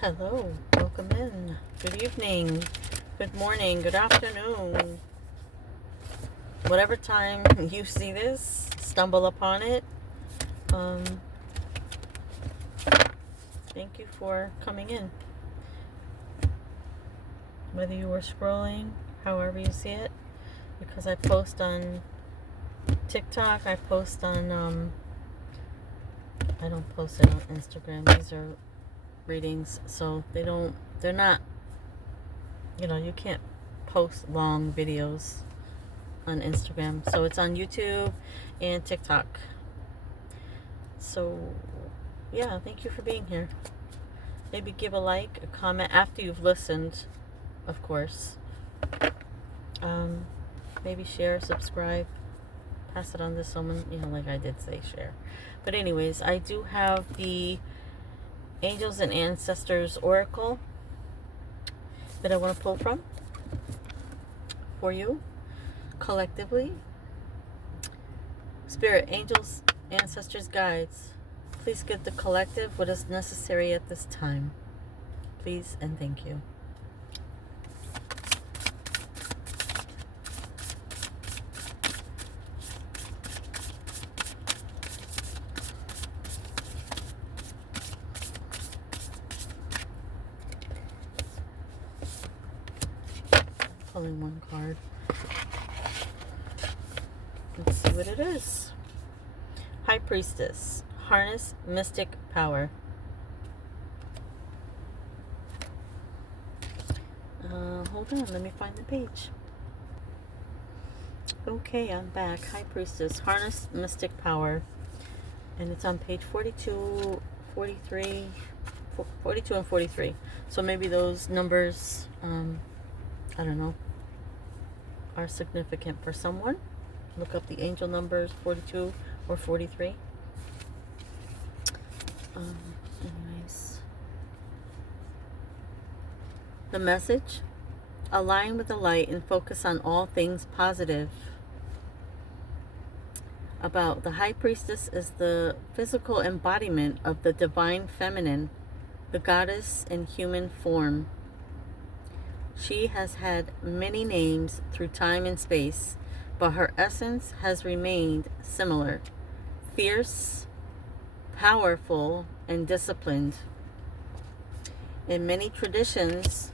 Hello, welcome in. Good evening, good morning, good afternoon. Whatever time you see this, stumble upon it. Um, Thank you for coming in. Whether you were scrolling, however you see it, because I post on TikTok, I post on, I don't post it on Instagram. These are readings, so they're not, you can't post long videos on Instagram. So it's on YouTube and TikTok. So yeah, thank you for being here. Maybe give a like, a comment after you've listened, of course. Maybe share, subscribe, pass it on to someone, like I did say, share. But anyways, I do have the Angels and Ancestors Oracle that I want to pull from for you collectively. Spirit, angels, ancestors, guides, please give the collective what is necessary at this time. Please and thank you. Pulling one card. Let's see what it is. High Priestess. Harness mystic power. Hold on, let me find the page. Okay, I'm back. High Priestess. Harness mystic power. And it's on page 42, 43, 42 and 43. So maybe those numbers, I don't know, are significant for someone. Look up the angel numbers, 42 or 43. Anyways. The message: align with the light and focus on all things positive. About the High Priestess is the physical embodiment of the divine feminine, the goddess in human form. She has had many names through time and space, but her essence has remained similar: fierce, powerful, and disciplined. In many traditions,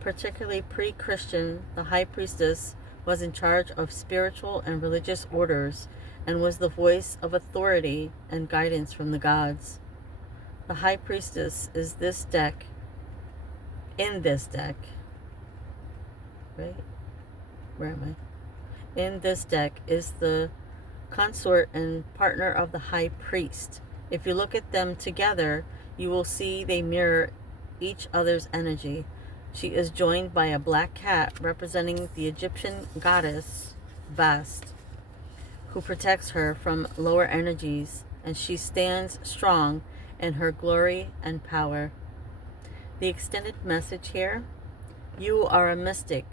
particularly pre-Christian, the High Priestess was in charge of spiritual and religious orders and was the voice of authority and guidance from the gods. The High Priestess is in this deck, right? Where am I? In this deck is the consort and partner of the High Priest. If you look at them together, you will see they mirror each other's energy. She is joined by a black cat representing the Egyptian goddess Bast, who protects her from lower energies, and she stands strong in her glory and power. The extended message here: you are a mystic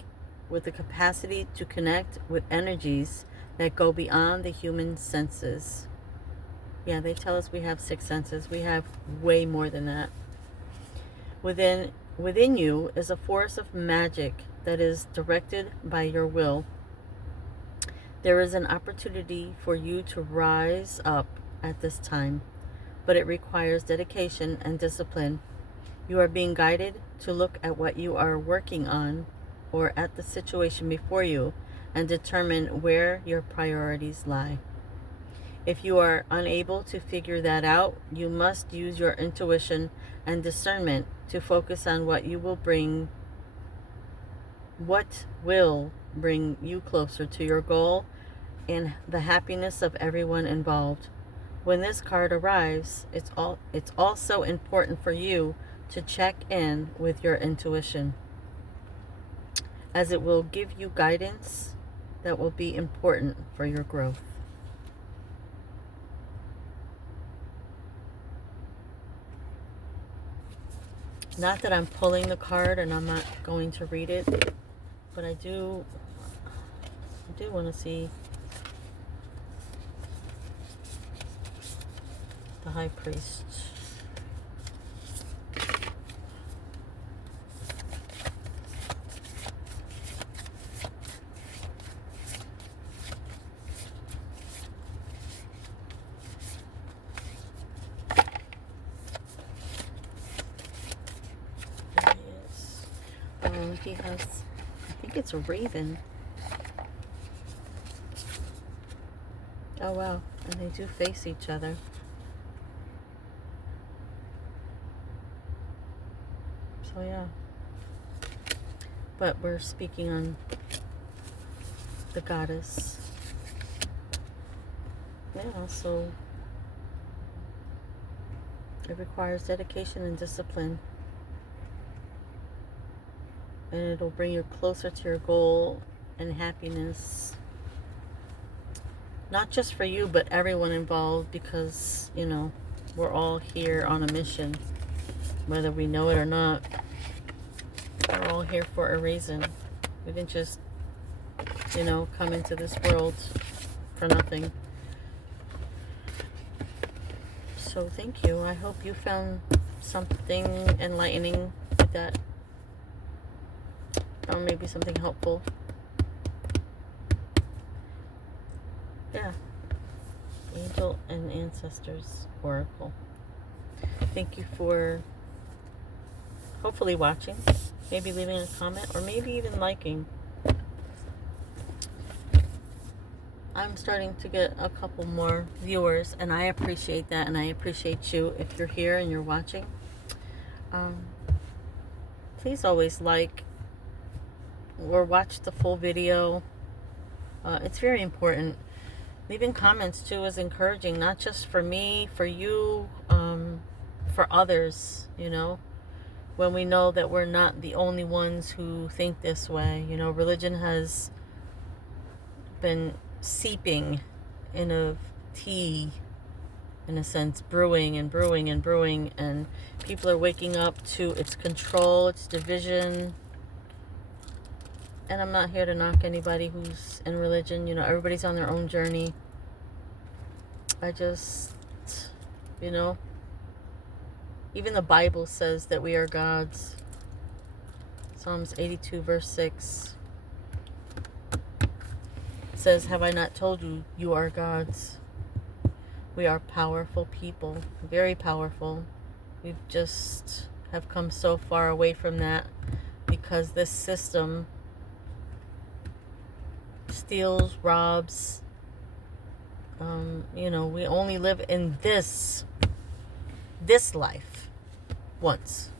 with the capacity to connect with energies that go beyond the human senses. Yeah, they tell us we have 6 senses. We have way more than that. Within you is a force of magic that is directed by your will. There is an opportunity for you to rise up at this time, but it requires dedication and discipline. You are being guided to look at what you are working on or at the situation before you and determine where your priorities lie. If you are unable to figure that out, you must use your intuition and discernment to focus on what will bring you closer to your goal and the happiness of everyone involved. When this card arrives, it's also important for you to check in with your intuition, as it will give you guidance that will be important for your growth. Not that I'm pulling the card and I'm not going to read it, but I do want to see the High Priest. he has, I think it's a raven. Oh wow, and they do face each other. So yeah. But we're speaking on the goddess. Yeah, so it requires dedication and discipline. And it'll bring you closer to your goal and happiness. Not just for you, but everyone involved, because, you know, we're all here on a mission. Whether we know it or not, we're all here for a reason. We didn't just, you know, come into this world for nothing. So thank you. I hope you found something enlightening with that. Or maybe something helpful. Yeah. Angel and Ancestors Oracle. Thank you for hopefully watching, maybe leaving a comment, or maybe even liking. I'm starting to get a couple more viewers, and I appreciate that, and I appreciate you if you're here and you're watching. Please always like or watch the full video. It's very important. Leaving comments too is encouraging, not just for me, for you, for others, you know, when we know that we're not the only ones who think this way. You know, religion has been seeping in a tea, in a sense, brewing and brewing and brewing, and people are waking up to its control, its division. And I'm not here to knock anybody who's in religion. You know, everybody's on their own journey. I just, you know, even the Bible says that we are gods. Psalms 82 verse 6 says, "Have I not told you, you are gods?" We are powerful people, very powerful. We've just have come so far away from that because this system steals, robs. You know, we only live in this life once.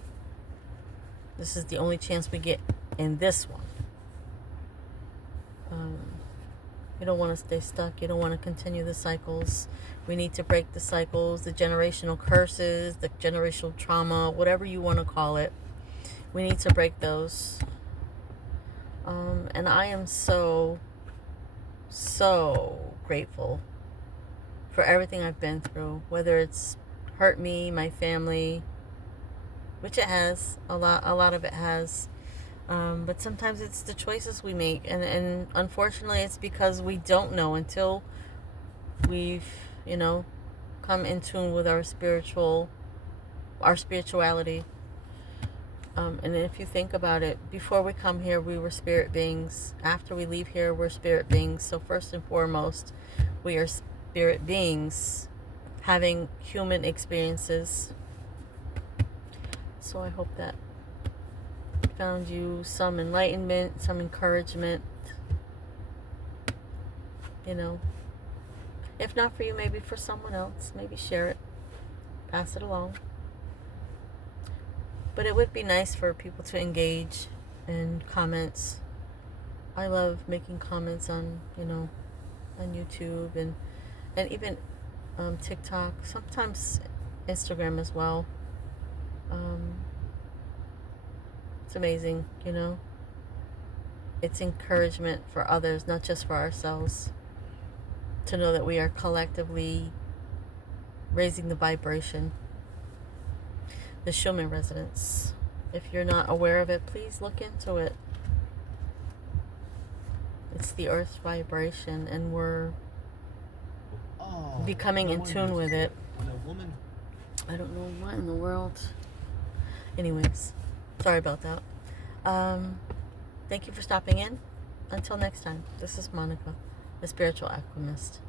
This is the only chance we get in this one. You don't want to stay stuck. You don't want to continue the cycles. We need to break the cycles, the generational curses, the generational trauma, whatever you want to call it. We need to break those. And I am so grateful for everything I've been through, whether it's hurt me, my family, which it has, a lot of it has, but sometimes it's the choices we make, and unfortunately it's because we don't know until we've, you know, come in tune with our spirituality. And if you think about it, before we come here, we were spirit beings. After we leave here, we're spirit beings. So first and foremost, we are spirit beings having human experiences. So I hope that found you some enlightenment, some encouragement. You know, if not for you, maybe for someone else. Maybe share it, pass it along. But it would be nice for people to engage in comments. I love making comments on, you know, on YouTube and even TikTok, sometimes Instagram as well. It's amazing, you know. It's encouragement for others, not just for ourselves, to know that we are collectively raising the vibration. The Schumann resonance. If you're not aware of it, please look into it. It's the Earth's vibration, and we're becoming in tune with it. I don't know what in the world. Anyways, sorry about that. Thank you for stopping in. Until next time, this is Monica, the Spiritual Alchemist.